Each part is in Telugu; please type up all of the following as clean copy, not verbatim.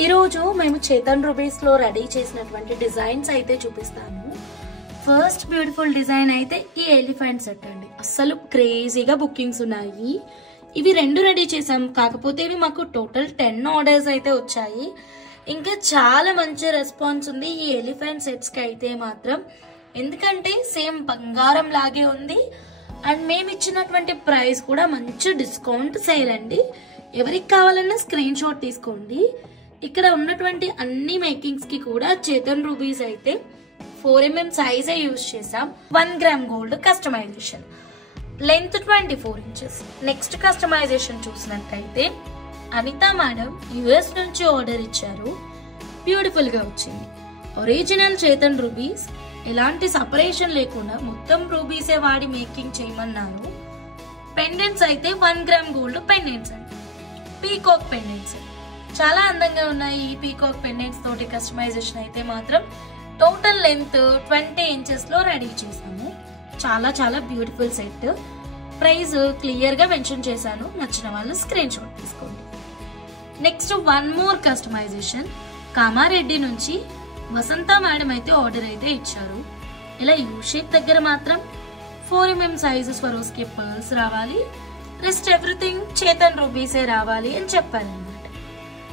ఈ రోజు మేము చేతన్ రూబీస్ లో రెడీ చేసినటువంటి డిజైన్స్ అయితే చూపిస్తాను. ఫస్ట్ బ్యూటిఫుల్ డిజైన్ అయితే ఈ ఎలిఫెంట్ సెట్ అండి. అస్సలు క్రేజీగా బుకింగ్స్ ఉన్నాయి. ఇవి 2 రెడీ చేసాం, కాకపోతే ఇవి మాకు టోటల్ 10 ఆర్డర్స్ అయితే వచ్చాయి. ఇంకా చాలా మంచి రెస్పాన్స్ ఉంది ఈ ఎలిఫెంట్ సెట్స్ కి అయితే మాత్రం. ఎందుకంటే సేమ్ బంగారం లాగే ఉంది అండ్ మేము ఇచ్చినటువంటి ప్రైస్ కూడా మంచి డిస్కౌంట్ సేల్ అండి. ఎవరికి కావాలన్నా స్క్రీన్ షాట్ తీసుకోండి. ఇక్కడ ఉన్నటువంటి అన్ని మేకింగ్స్ కి కూడా చేతన్ రూబీస్ అయితే 4mm సైజే యూజ్ చేసాం. 1 gram gold customization, length 24 inches. Next customization చూసినట్టయితే అనిత మేడం యుఎస్ నుంచి ఆర్డర్ ఇచ్చారు. బ్యూటిఫుల్ గా వచ్చింది. ఒరిజినల్ చేతన్ రూబీస్, ఎలాంటి సపరేషన్ లేకుండా మొత్తం రూబీసే వాడి మేకింగ్ చేయమన్నారు. పెండెంట్స్ అయితే 1 గ్రామ్ గోల్డ్ పెండెంట్స్ అండి. పీకాక్ పెండెంట్స్ చాలా అందంగా ఉన్నాయి. ఈ పీకాక్ పెండెంట్స్ తోటి కస్టమైజేషన్ అయితే మాత్రం టోటల్ లెంత్ 20 ఇంచెస్ లో రెడీ చేసాము. చాలా చాలా బ్యూటిఫుల్ సెట్. ప్రైస్ క్లియర్ గా మెన్షన్ చేశాను, నచ్చిన వాళ్ళు స్క్రీన్ షాట్ తీసుకోండి. నెక్స్ట్ 1 మోర్ కస్టమైజేషన్ కామారెడ్డి నుంచి వసంత మేడం అయితే ఆర్డర్ అయితే ఇచ్చారు. ఇలా యూ షేప్ దగ్గర మాత్రం 4mm సైజు స్వరోస్కి పర్ల్స్ రావాలి, రెస్ట్ ఎవ్రీథింగ్ చేతన్ రూబీసే రావాలి అని చెప్పారనమాట.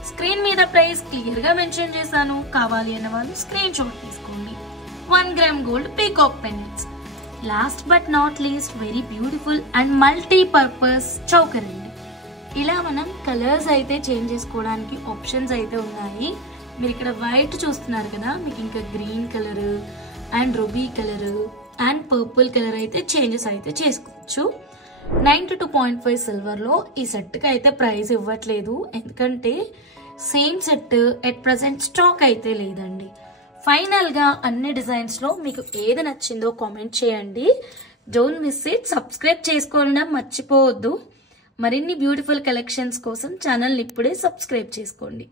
స్క్రీన్ మీద ప్రైస్ క్లియర్ గా మెన్షన్ చేశాను, కావాలి అన్న వాళ్ళు స్క్రీన్ షాట్ తీసుకోండి. 1 gram gold peacock pendants. Last but not least very beautiful and multi purpose choker అండి. ఇలా మనం కలర్స్ అయితే చేంజ్ చేసుకోవడానికి ఆప్షన్స్ అయితే ఉన్నాయి. మీరు ఇక్కడ వైట్ చూస్తున్నారు కదా, మీకు ఇంకా green colour and ruby colour and purple colour అయితే చేంజెస్ అయితే చేసుకోవచ్చు. 92.5 సిల్వర్ లో ఈ సెట్ కి అయితే ప్రైస్ ఇవ్వట్లేదు, ఎందుకంటే same set at present stock అయితే లేదండి. ఫైనల్ గా అన్ని డిజైన్స్ లో మీకు ఏది నచ్చిందో కామెంట్ చేయండి. Don't miss it. సబ్స్క్రైబ్ చేసుకోవడం మర్చిపోవద్దు. మరిన్ని బ్యూటిఫుల్ కలెక్షన్స్ కోసం ఛానల్ ఇప్పుడే సబ్స్క్రైబ్ చేసుకోండి.